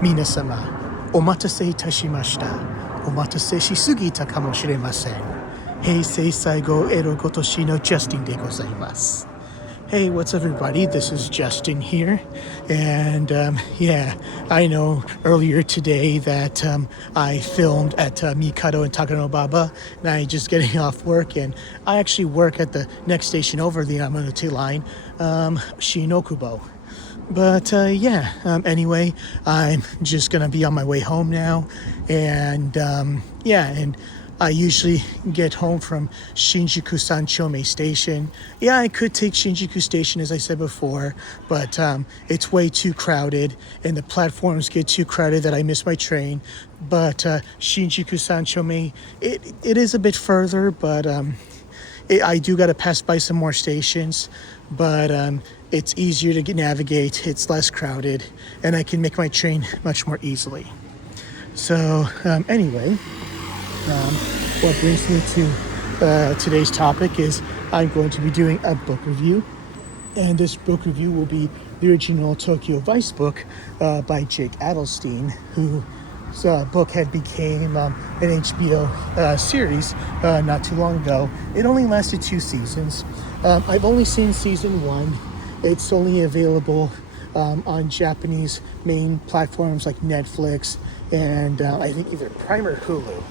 Minasama, omatase itashimashita. Omatase shisugita kamoshiremasen. Heisei saigo ero gotoshi no Justin de gozaimasu. Hey, what's up, everybody? This is Justin here. And I know earlier today that I filmed at Mikado and Takanobaba, and I just getting off work, and I actually work at the next station over the Yamanote line, Okubo. But anyway, I'm just gonna be on my way home now, and and I usually get home from Shinjuku Sanchome Station. Yeah, I could take Shinjuku Station, as I said before, but it's way too crowded, and the platforms get too crowded that I miss my train. But Shinjuku Sanchome, it is a bit further, but I do got to pass by some more stations, but it's easier to navigate, it's less crowded, and I can make my train much more easily. So anyway, what brings me to today's topic is I'm going to be doing a book review, and this book review will be the original Tokyo Vice book by Jake Adelstein, whose book had became an HBO series not too long ago. It only lasted 2 seasons. I've only seen season 1. It's only available on Japanese main platforms like Netflix and I think either Prime or Hulu.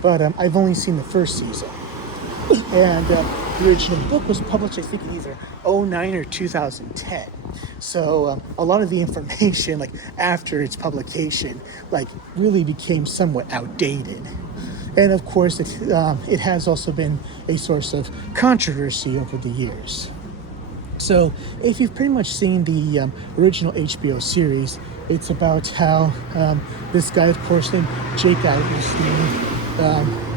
But I've only seen the first season. And the original book was published, I think, in either 2009 or 2010. So a lot of the information, like after its publication, like really became somewhat outdated. And of course, it has also been a source of controversy over the years. So if you've pretty much seen the original HBO series, it's about how this guy, of course, named Jake Adelstein,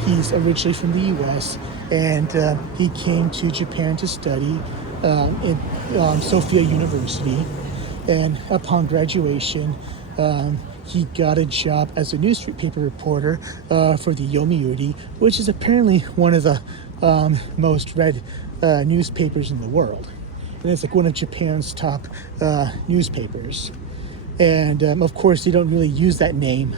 he's originally from the U.S., and he came to Japan to study in Sophia University. And upon graduation, he got a job as a newspaper reporter for the Yomiuri, which is apparently one of the most read newspapers in the world. And it's like one of Japan's top newspapers. And of course, they don't really use that name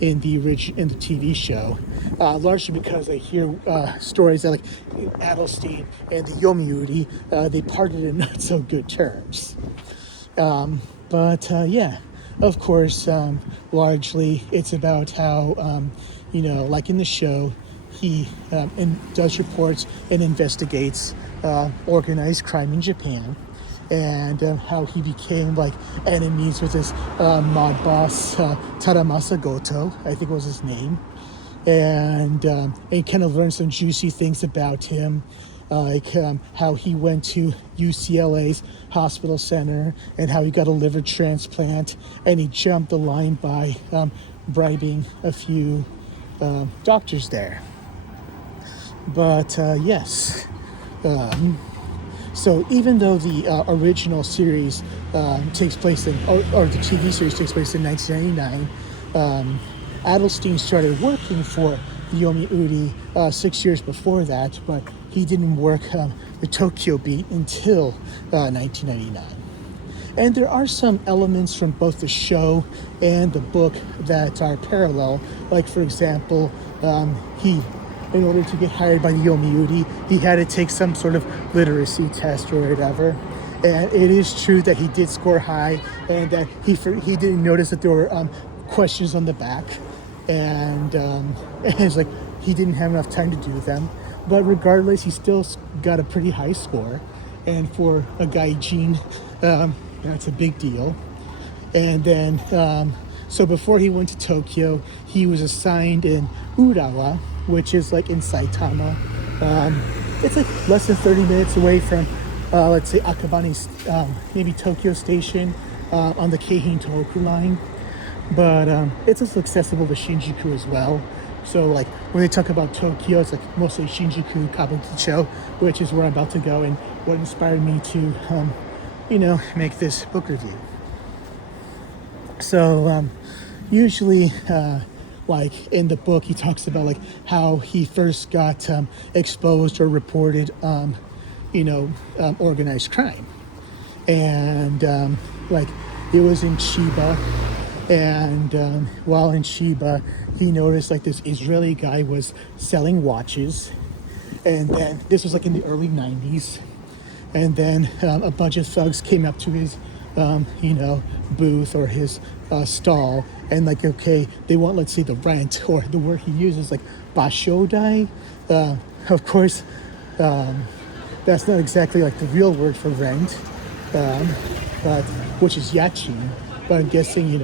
in the TV show, largely because I hear stories that like Adelstein and the Yomiuri, they parted in not so good terms. Of course, largely it's about how like in the show, he does reports and investigates organized crime in Japan. And how he became like enemies with his mob boss, Taramasa Goto, I think was his name. And kind of learned some juicy things about him, like how he went to UCLA's hospital center and how he got a liver transplant, and he jumped the line by bribing a few doctors there. But yes. So even though the original series takes place or the TV series takes place in 1999, Adelstein started working for the Yomiuri 6 years before that, but he didn't work the Tokyo beat until 1999. And there are some elements from both the show and the book that are parallel. Like, for example, in order to get hired by the Yomiuri, he had to take some sort of literacy test or whatever. And it is true that he did score high, and that he didn't notice that there were questions on the back, and it's like he didn't have enough time to do them. But regardless, he still got a pretty high score, and for a gaijin, that's a big deal. And then, so before he went to Tokyo, he was assigned in Urawa, which is like in Saitama. It's like less than 30 minutes away from, let's say, Akabane's maybe Tokyo Station on the Keihin Tohoku line. But it's also accessible to Shinjuku as well. So like when they talk about Tokyo, it's like mostly Shinjuku, Kabukicho, which is where I'm about to go, and what inspired me to, make this book review. So usually, like in the book, he talks about like how he first got exposed or reported, organized crime, and like it was in Chiba, And while in Shiba, he noticed like this Israeli guy was selling watches. And then this was like in the early 90s. And then a bunch of thugs came up to his, booth or his stall, and like, okay, they want, let's say, the rent, or the word he uses, like bashodai. Of course, that's not exactly like the real word for rent, but which is yachin. But I'm guessing,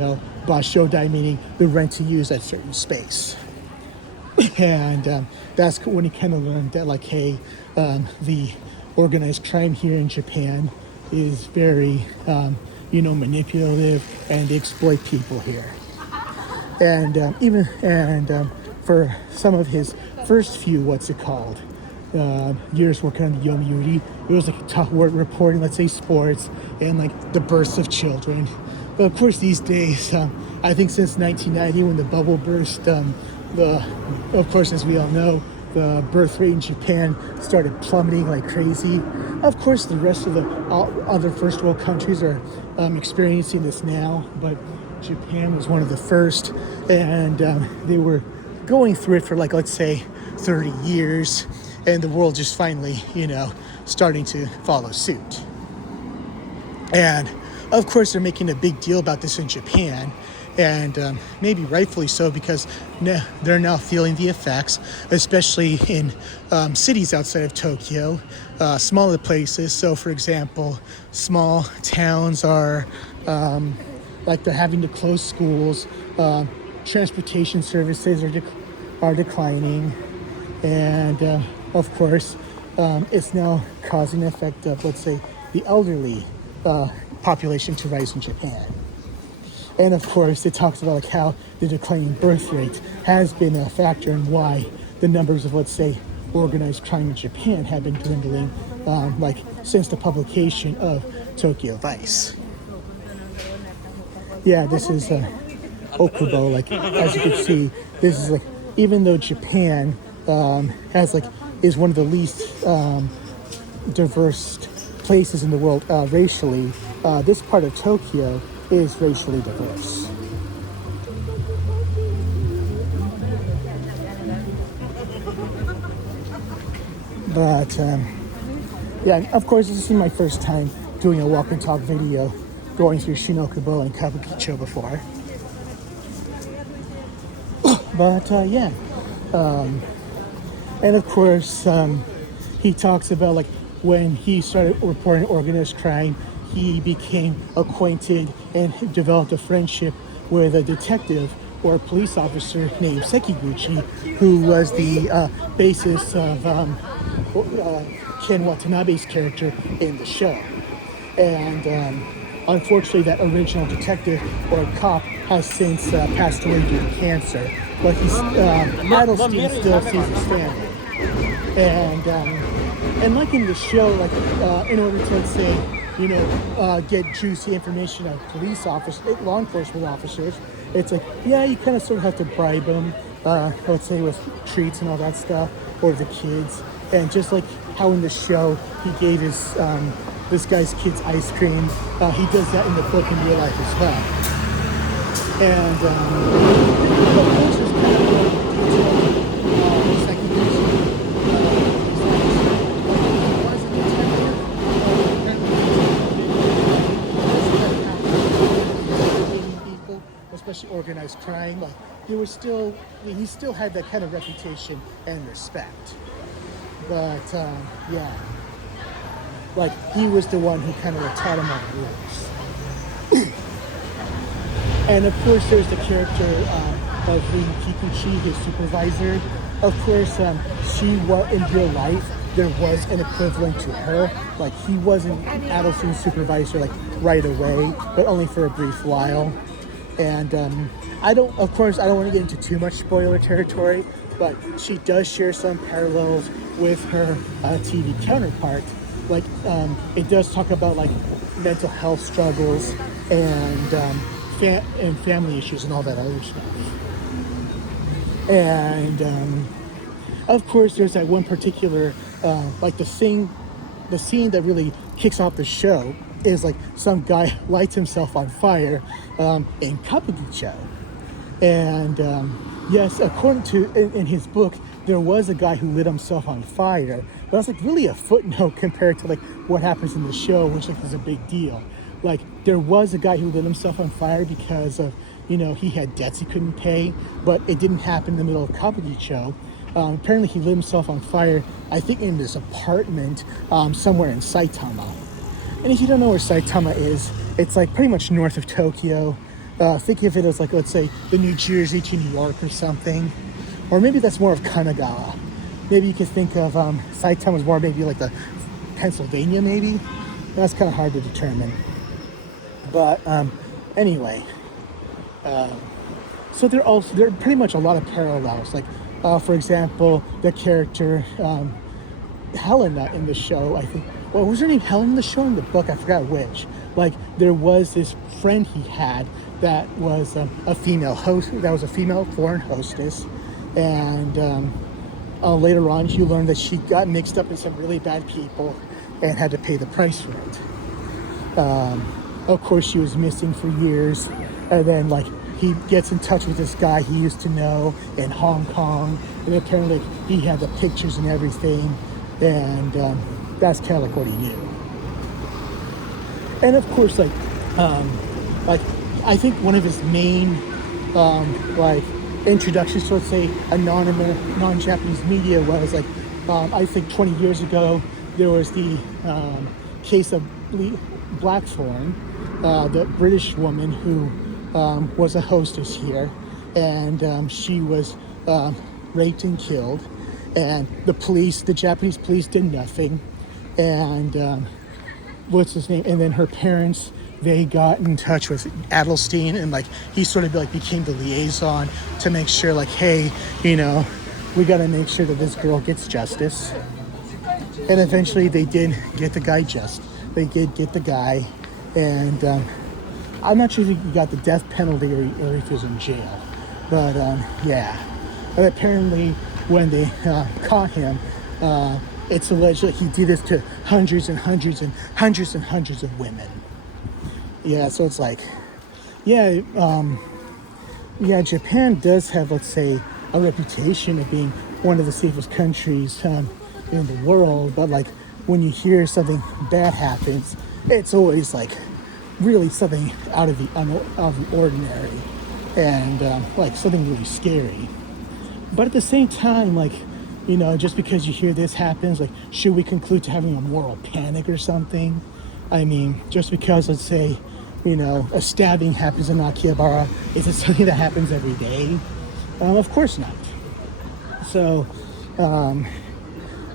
bashodai meaning the rent to use that certain space. And that's when he kind of learned that, like, hey, the organized crime here in Japan is very, manipulative, and they exploit people here. And for some of his first few, years working on the Yomiuri, it was like a tough work reporting, let's say, sports and like the births of children. But of course, these days, I think since 1990, when the bubble burst, of course, as we all know, the birth rate in Japan started plummeting like crazy. Of course, the rest of the other first world countries are experiencing this now, but Japan was one of the first, and they were going through it for, like, let's say 30 years, and the world just finally, starting to follow suit. And of course, they're making a big deal about this in Japan, and maybe rightfully so, because they're now feeling the effects, especially in cities outside of Tokyo, smaller places. So, for example, small towns are like they're having to close schools, transportation services are declining, and of course, it's now causing the effect of, let's say, the elderly population to rise in Japan. And of course, it talks about like how the declining birth rate has been a factor in why the numbers of, let's say, organized crime in Japan have been dwindling, since the publication of Tokyo Vice. Yeah, this is Okubo. Like, as you can see, this is like, even though Japan is one of the least diverse places in the world racially, this part of Tokyo is racially diverse. But yeah, of course, this is my first time doing a walk and talk video going through Okubo and Kabukicho before. But yeah, and of course, he talks about like when he started reporting organized crime, he became acquainted and developed a friendship with a detective or a police officer named Sekiguchi, who was the basis of Ken Watanabe's character in the show. And unfortunately, that original detective or cop has since passed away due to cancer, but Adelstein still sees his family. And like in the show, like in order to, let's say, get juicy information of police officers, law enforcement officers, it's like, yeah, you kind of sort of have to bribe them, let's say with treats and all that stuff, or the kids. And just like how in the show he gave his this guy's kids ice cream, he does that in the book in real life as well. And of course, there's kind of especially organized crime, like he still had that kind of reputation and respect. But yeah, like he was the one who kind of taught him all the rules. And of course, there's the character of Rin Kikuchi, his supervisor. Of course, she was in real life. There was an equivalent to her. Like he wasn't Adelstein's supervisor like right away, but only for a brief while. And I don't want to get into too much spoiler territory, but she does share some parallels with her TV counterpart. Like it does talk about like mental health struggles and family issues and all that other stuff. And of course, there's that one particular like the scene that really kicks off the show is like some guy lights himself on fire in Kabukicho. And yes, according to in his book, there was a guy who lit himself on fire, but that's like really a footnote compared to like what happens in the show, which like is a big deal. Like there was a guy who lit himself on fire because of, you know, he had debts he couldn't pay, but it didn't happen in the middle of Kabukicho. Apparently he lit himself on fire, I think in this apartment somewhere in Saitama. And if you don't know where Saitama is, it's like pretty much north of Tokyo. Think of it as like, let's say, the New Jersey to New York or something. Or maybe that's more of Kanagawa. Maybe you could think of Saitama as more maybe like the Pennsylvania maybe. That's kind of hard to determine. But anyway, so there are pretty much a lot of parallels. Like, for example, the character Helena in the show, I think, well, was her name Helen in the show? In the book, I forgot which. Like, there was this friend he had that was a female host, that was a female foreign hostess, and later on you learn that she got mixed up in some really bad people and had to pay the price for it. Of course, she was missing for years, and then like he gets in touch with this guy he used to know in Hong Kong, and apparently he had the pictures and everything, and that's kind of like what he knew. And of course, like I think one of his main like introductions to, let's say, a non-Japanese media was like I think 20 years ago there was the case of Blackthorn, the British woman who was a hostess here, and she was raped and killed, and the Japanese police did nothing, and what's his name? And then her parents, they got in touch with Adelstein, and like he sort of like became the liaison to make sure like, hey, you know, we got to make sure that this girl gets justice. And eventually they did get the guy They did get the guy, and I'm not sure if he got the death penalty or if he was in jail. But yeah, and apparently when they caught him, it's alleged that he did this to hundreds and hundreds and hundreds and hundreds of women. Yeah, so it's like, yeah, Japan does have, let's say, a reputation of being one of the safest countries in the world, but like when you hear something bad happens, it's always like really something out of the ordinary, and like something really scary. But at the same time, like, you know, just because you hear this happens, like, should we conclude to having a moral panic or something? I mean, just because, let's say, you know, a stabbing happens in Akihabara, is it something that happens every day? Of course not. So,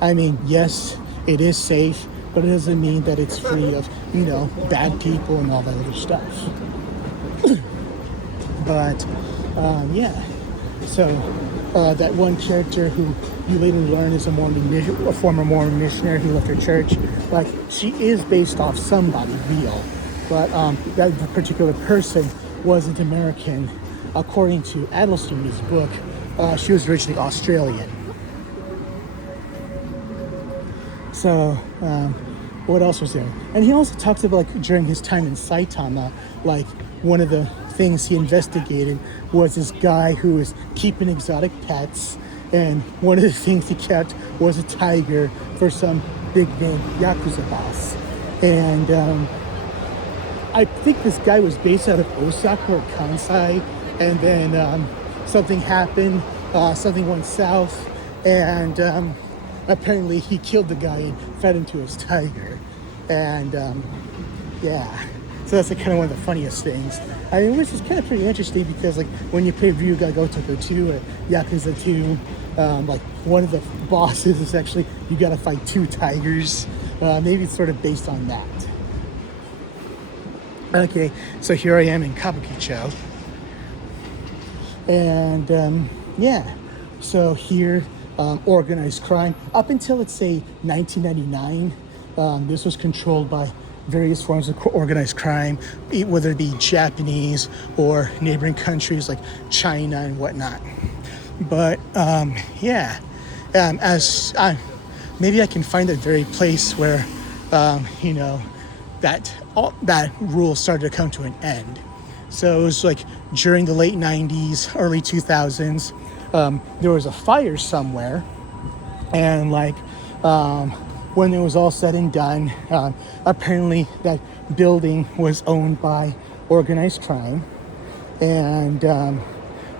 I mean, yes, it is safe, but it doesn't mean that it's free of, you know, bad people and all that other stuff. But, yeah. So, that one character who you later learn is a former Mormon missionary who left her church, like, she is based off somebody real. But that particular person wasn't American. According to Adelstein's book, she was originally Australian. So, what else was there? And he also talks about, like, during his time in Saitama, like, one of the things he investigated was this guy who was keeping exotic pets, and one of the things he kept was a tiger for some big name Yakuza boss. And I think this guy was based out of Osaka or Kansai, and then something happened, something went south, and apparently he killed the guy and fed him to his tiger. And yeah, so that's like kind of one of the funniest things. I mean, which is kind of pretty interesting because, like, when you play Ryuga Gotoku 2 or Yakuza 2, like, one of the bosses is actually, you gotta fight two tigers. Maybe it's sort of based on that. Okay, so here I am in Kabukicho. And yeah, so here, organized crime. Up until, let's say, 1999, this was controlled by various forms of organized crime, whether it be Japanese or neighboring countries like China and whatnot. But yeah, maybe I can find that very place where, you know, that rule started to come to an end. So it was like during the late 90s, early 2000s, there was a fire somewhere, and like when it was all said and done, apparently that building was owned by organized crime, and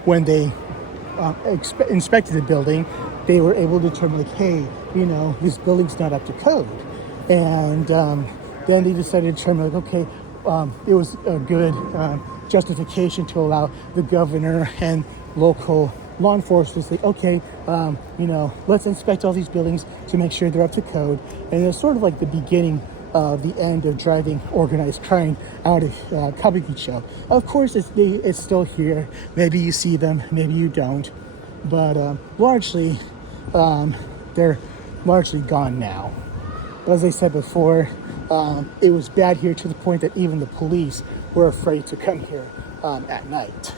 when they inspected the building, they were able to determine like, hey, this building's not up to code, and then they decided to determine like, okay, it was a good justification to allow the governor and local law enforcement to say, okay, let's inspect all these buildings to make sure they're up to code. And it's sort of like the beginning of the end of driving organized crime out of Kabukicho. Of course, it's still here. Maybe you see them, maybe you don't. But largely, they're largely gone now. But as I said before, it was bad here to the point that even the police were afraid to come here at night.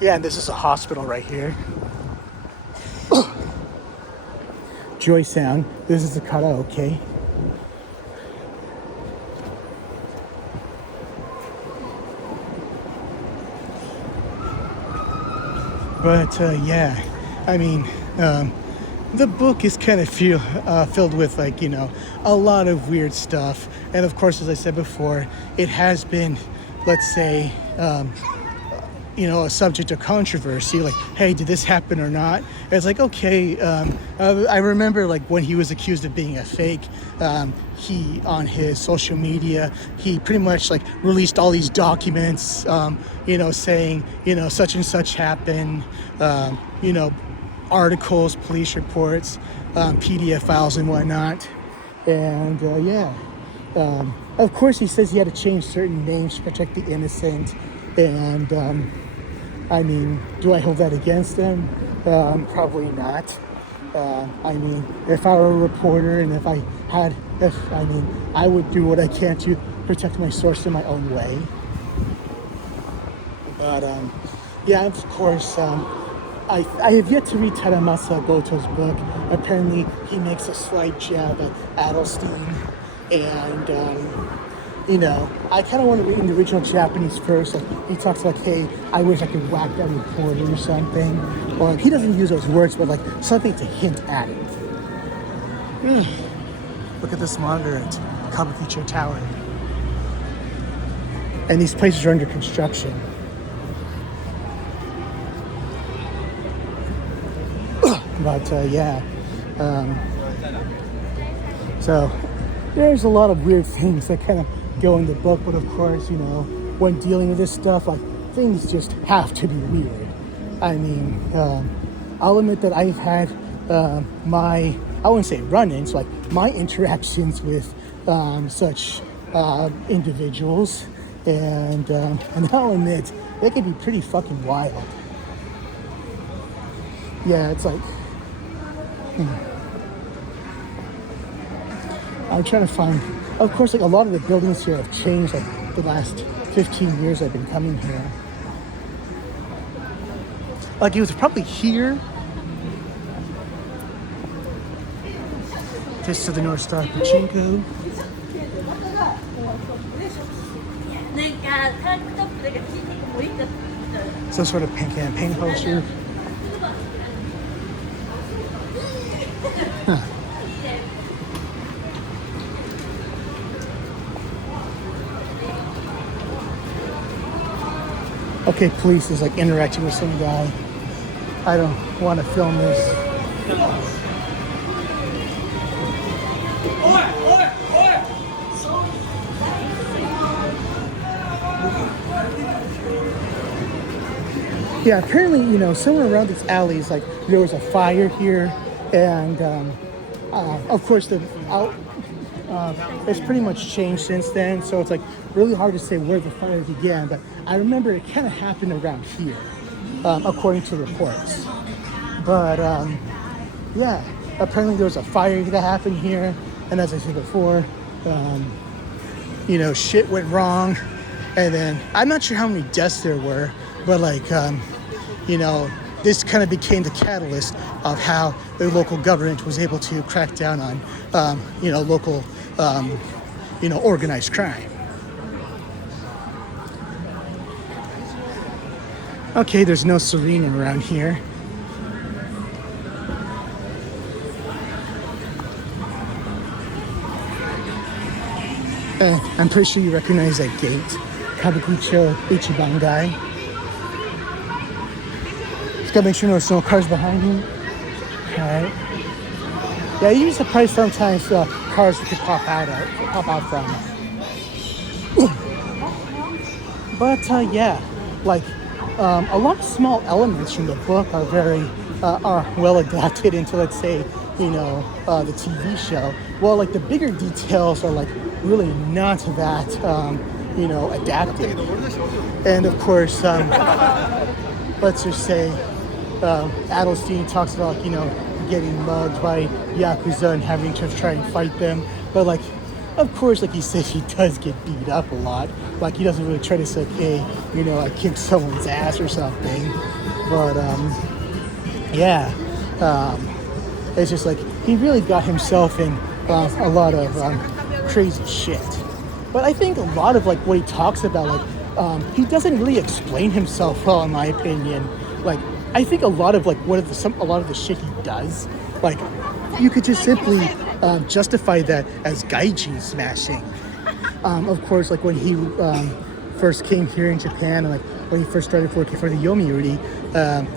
Yeah, and this is a hospital right here. Joy Sound. This is a karaoke. But yeah, I mean, the book is kind of filled with like, a lot of weird stuff. And of course, as I said before, it has been, let's say, a subject of controversy, like, hey, did this happen or not? And it's like, okay, I remember like when he was accused of being a fake, he, on his social media, he pretty much like released all these documents, saying, such and such happened, articles, police reports, PDF files and whatnot. And of course he says he had to change certain names to protect the innocent. And I mean, do I hold that against him? Probably not. I mean, if I were a reporter and I would do what I can to protect my source in my own way. But yeah, of course, I have yet to read Taramasa Goto's book. Apparently, he makes a slight jab at Adelstein, and I kind of want to read in the original Japanese first. Like, he talks like, hey, I wish I could whack that reporter or something. Or like, he doesn't use those words, but like something to hint at it. Look at this monitor at Kabukicho Tower. And these places are under construction. But so there's a lot of weird things that kind of go in the book, but of course, when dealing with this stuff, like, things just have to be weird. I mean, I'll admit that I've had I wouldn't say run-ins, like my interactions with such individuals, and I'll admit they can be pretty fucking wild. Yeah, it's like, I'm trying to find, of course, like a lot of the buildings here have changed like the last 15 years I've been coming here. Like, it was probably here. This to the North Star Pachinko. Some sort of pink campaign poster. Huh. Okay, police is like interacting with some guy. I don't want to film this. Yeah, apparently, somewhere around these alleys, like, there was a fire here, and of course it's pretty much changed since then, so it's like really hard to say where the fire began, but I remember it kind of happened around here, according to reports. But yeah, apparently there was a fire that happened here, and as I said before, shit went wrong, and then I'm not sure how many deaths there were, but like this kind of became the catalyst of how the local government was able to crack down on, local, organized crime. Okay, there's no Serena around here. I'm pretty sure you recognize that gate. Kabukicho Ichiban guy. Just gotta make sure there's no cars behind me. Alright. Yeah, you'd be surprised sometimes cars could pop out from. But yeah, like a lot of small elements from the book are are well adapted into, let's say, the TV show. Well, like the bigger details are like really not that adapted. And of course, let's just say Adelstein talks about getting mugged by Yakuza and having to try and fight them. But like, of course, like he says, he does get beat up a lot. Like he doesn't really try to say, hey, I kicked someone's ass or something. But it's just like he really got himself in a lot of crazy shit. But I think a lot of like what he talks about, like he doesn't really explain himself well, in my opinion. Like I think a lot of like a lot of the shit he does, like you could just simply justify that as gaijin smashing. Of course, like when he first came here in Japan, and like when he first started working for the Yomiuri,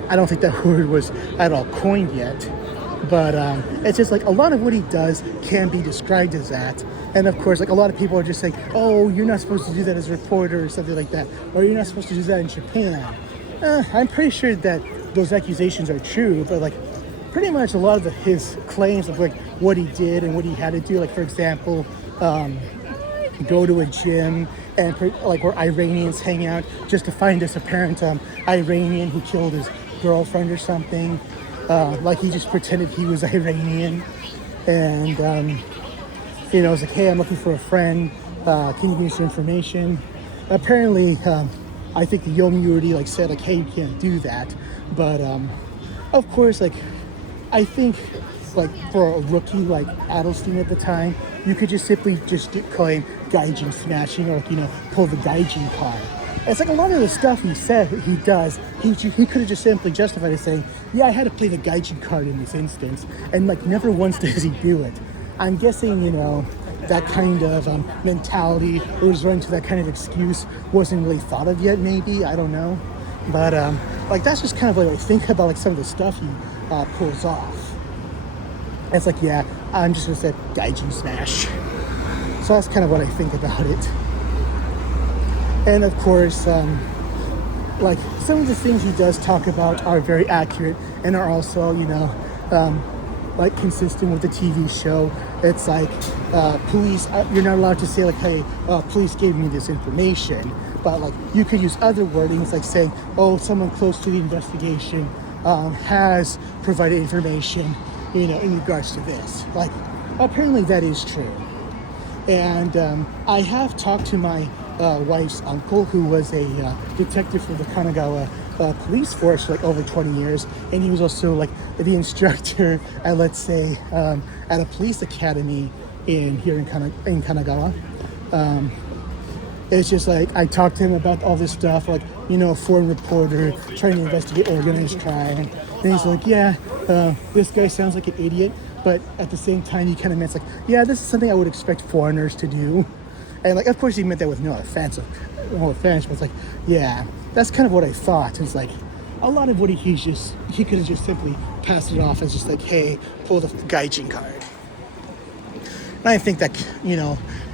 I don't think that word was at all coined yet. But it's just like a lot of what he does can be described as that. And of course, like a lot of people are just saying, oh, you're not supposed to do that as a reporter or something like that. Or you're not supposed to do that in Japan. I'm pretty sure that those accusations are true, but like pretty much a lot of his claims of like what he did and what he had to do, like for example, go to a gym and like where Iranians hang out just to find this apparent Iranian who killed his girlfriend or something. Like he just pretended he was Iranian, and it was like, hey, I'm looking for a friend. Can you give me some information? Apparently, I think the Yomiuri like said like, hey, you can't do that. But of course, like I think like for a rookie like Adelstein at the time, you could just simply claim gaijin smashing or pull the gaijin card. It's like a lot of the stuff he said he does, he could have just simply justified it saying, yeah, I had to play the gaijin card in this instance, and like never once does he do it. I'm guessing, that kind of mentality, or resorting to that kind of excuse wasn't really thought of yet, maybe, I don't know. But like that's just kind of like I think about like some of the stuff he pulls off. It's like, yeah, I'm just gonna say gaijin smash. So that's kind of what I think about it. And of course, like some of the things he does talk about are very accurate and are also, like consistent with the TV show. It's like police, you're not allowed to say like, hey, police gave me this information. But like you could use other wordings like saying, oh, someone close to the investigation has provided information, in regards to this. Like apparently that is true. And I have talked to my wife's uncle, who was a detective for the Kanagawa police force for like over 20 years, and he was also like the instructor at, let's say, at a police academy here in Kanagawa. It's just like I talked to him about all this stuff, like a foreign reporter trying to investigate organized crime, and he's like, yeah, this guy sounds like an idiot, but at the same time he kind of meant like, yeah, this is something I would expect foreigners to do. And like, of course, he meant that with no offense, but it's like, yeah, that's kind of what I thought. It's like a lot of what he could have just simply passed it off as just like, hey, pull the gaijin card. And I think that,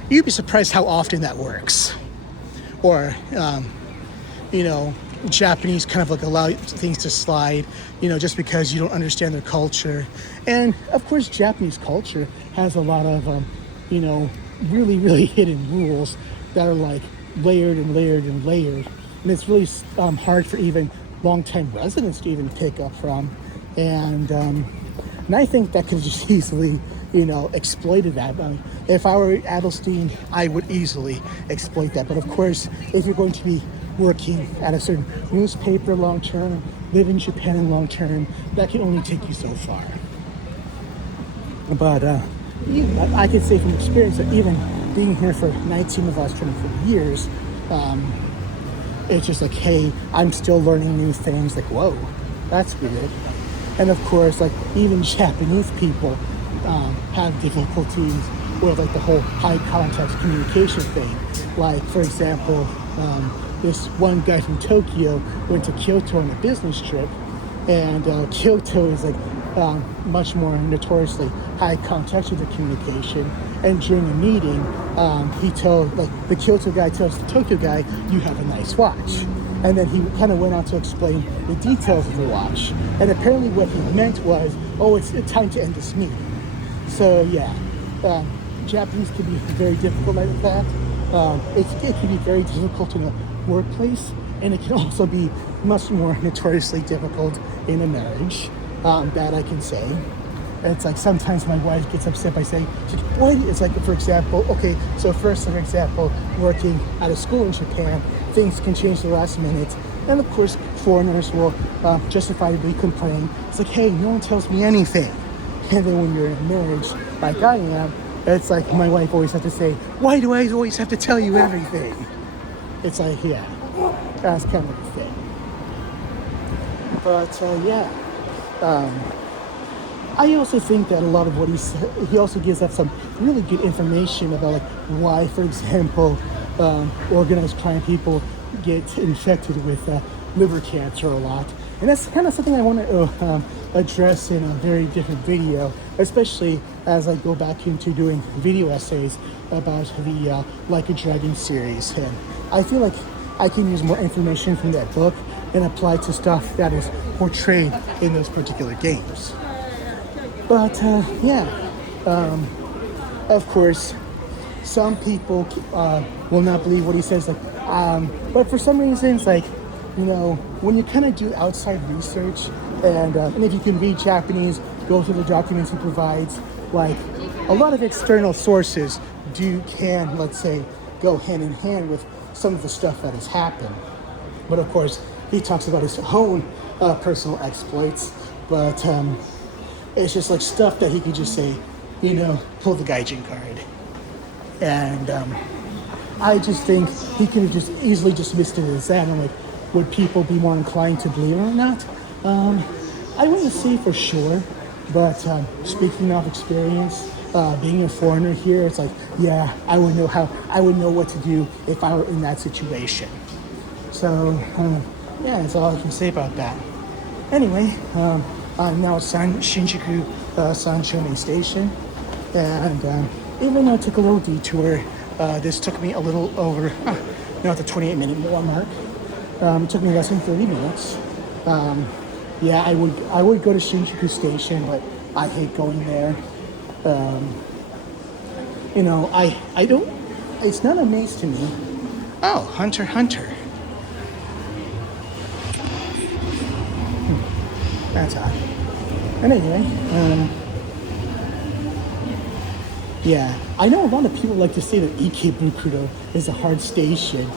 you'd be surprised how often that works. Or, Japanese kind of like allow things to slide, just because you don't understand their culture. And of course, Japanese culture has a lot of, really, really hidden rules that are like layered and layered and layered. And it's really hard for even long-time residents to even pick up from. And I think that could just easily, exploited that. If I were Adelstein, I would easily exploit that. But of course, if you're going to be working at a certain newspaper long-term, live in Japan long term, that can only take you so far. But I can say from experience that even being here for 19 of the last 24 years, it's just like, hey, I'm still learning new things. Like, whoa, that's weird. And of course, like even Japanese people have difficulties with like the whole high context communication thing. Like, for example, this one guy from Tokyo went to Kyoto on a business trip, and Kyoto is like much more notoriously high context with the communication. And during a meeting, he told, like, the Kyoto guy tells the Tokyo guy, "You have a nice watch." And then he kind of went on to explain the details of the watch. And apparently what he meant was, oh, it's time to end this meeting. So yeah, Japanese can be very difficult like that. It can be very difficult in a workplace, and it can also be much more notoriously difficult in a marriage, that I can say. It's like sometimes my wife gets upset by saying, "Why?" It's like, for example, okay, so first, for example, working at a school in Japan, things can change the last minute. And of course, foreigners will justifiably complain. It's like, hey, no one tells me anything. And then when you're in marriage, like I am, it's like my wife always has to say, why do I always have to tell you everything? It's like, yeah, that's kind of the thing. But I also think that a lot of what he also gives us some really good information about like why, for example, organized crime people get infected with liver cancer a lot. And that's kind of something I want to address in a very different video, especially as I go back into doing video essays about the Like a Dragon series. And I feel like I can use more information from that book and apply to stuff that is portrayed in those particular games. But of course, some people will not believe what he says. Like, but for some reasons, like, you know, when you kind of do outside research, and if you can read Japanese, go through the documents he provides, like a lot of external sources can, let's say, go hand in hand with some of the stuff that has happened. But of course, he talks about his own personal exploits, but it's just like stuff that he could just say, you know, pull the gaijin card. And I just think he could have just easily dismissed it as that. I'm like, would people be more inclined to believe it or not? I wouldn't say for sure, but speaking of experience, being a foreigner here, it's like, yeah, I would know what to do if I were in that situation. So, yeah, that's all I can say about that. Anyway, I'm now at Shinjuku Sanchome Station, and even though I took a little detour, this took me a little over, at the 28-minute mark. It took me less than 30 minutes. Yeah, I would go to Shinjuku Station, but I hate going there. You know, I don't, it's not a maze to me. Oh, Hunter. That's odd. And anyway, yeah, I know a lot of people like to say that Ikebukuro is a hard station,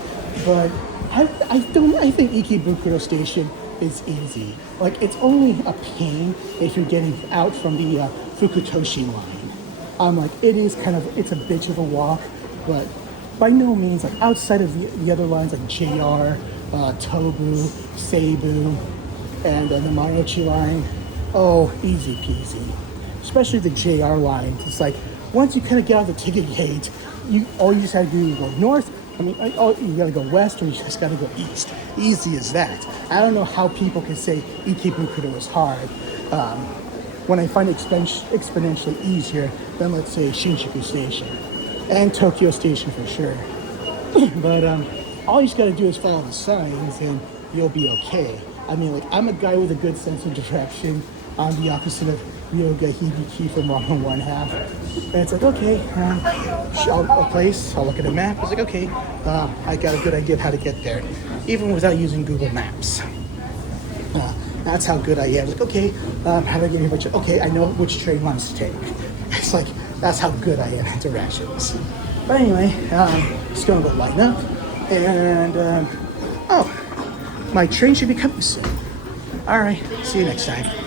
but I think Ikebukuro Station is easy. Like, it's only a pain if you're getting out from the Fukutoshi line. Like, it's a bitch of a walk, but by no means, like, outside of the other lines like JR, Tobu, Seibu, and the Mayochi line, oh, easy peasy. Especially the JR line. It's like, once you kind of get out of the ticket gate, all you just have to do is go north. You gotta go west, or you just gotta go east. Easy as that. I don't know how people can say Ikebukuro is hard when I find it exponentially easier than, let's say, Shinjuku Station and Tokyo Station for sure. But all you just gotta do is follow the signs, and you'll be okay. I mean, like, I'm a guy with a good sense of direction. I'm the opposite of Ryoga Hibiki from Ramen One Half. And it's like, okay, a place, I'll look at a map. It's like, okay, I got a good idea of how to get there, even without using Google Maps. That's how good I am. It's like, okay, how do I get here? Okay, I know which train lines to take. It's like, that's how good I am at directions. But anyway, just gonna go line up, and my train should be coming soon. All right, see you next time.